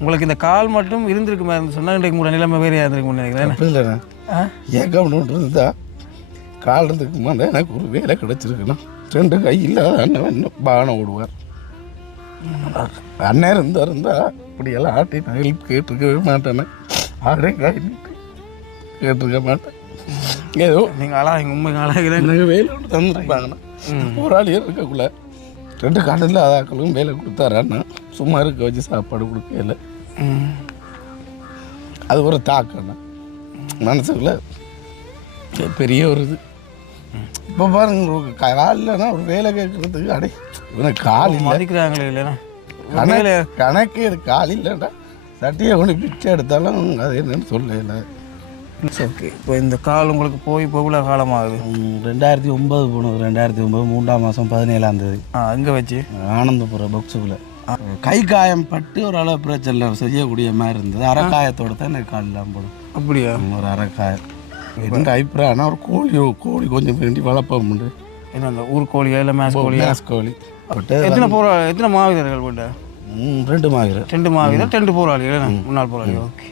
உங்களுக்கு இந்த கால் மட்டும் இருந்திருக்குமே சொன்னால் இன்றைக்கு கூட நிலைமை வேறையாக இருந்திருக்கு நினைக்கிறேன். அப்படி இல்லைண்ணா ஏன் ஒன்று இருந்தா கால் இருந்துக்கு மேலே எனக்கு ஒரு வேலை கிடச்சிருக்குண்ணா. 2 கை இல்லாத அண்ணன் பானம் ஓடுவார். அண்ணன் இருந்தா இப்படியெல்லாம் ஆட்டி நான் ஹெல்ப் கேட்டிருக்கவே மாட்டேண்ணே. ஆடே காய் கேட்டிருக்க மாட்டேன். ஏதோ நீங்கள் அழகா எங்கள் உண்மை அழகிறேன் எனக்கு வேலை ஒன்று தந்துருப்பாங்கண்ணா. ஒரு ஆள் இருக்கக்குள்ள 2 காட்டில் அதாக்களும் வேலை கொடுத்தாராண்ணா. சும்மா இருக்க வச்சு சாப்பாடு கொடுக்கல. அது ஒரு தாக்கண்ணா மனசுக்குள்ள பெரிய ஒரு இது. இப்போ பாருங்க காலில்னா ஒரு வேலை கேட்கறதுக்கு அடே இவனுக்கு கால் மதிக்கிறாங்களே இல்லைன்னா கணக்கு கால் இல்லைடா சட்டியை கொண்டு பிச்சை எடுத்தாலும் அது என்னன்னு சொல்லல. ஓகே இப்போ இந்த கால் உங்களுக்கு போய் இவ்வளோ காலமாகுது? 2009 போனது. 2009 3ஆம் மாதம் 17ஆம் தேதி. அங்கே வச்சு ஆனந்தபுரம் பாக்ஸுக்குள்ள கை காயம் பட்டு ஒரு அளவு பிரச்சனை செய்யக்கூடிய மாதிரி இருந்தது. அரைக்காயத்தோடு தான் எனக்கு கால் இல்லாமல் போடும். அப்படியா? ஒரு அரைக்காயம் எந்த அபிப்பிராயம். ஆனால் ஒரு கோழி கொஞ்சம் வேண்டி வளர்ப்போம். என்ன அந்த ஊர் கோழியா இல்லை மேஸ் கோழியா? மேஸ் கோழி. எத்தனை மாவீரர்கள் போட்ட? 2 மாவீரர். 2 மாவீரர் 2 போராளிகள் முன்னாள் போராளிகள். ஓகே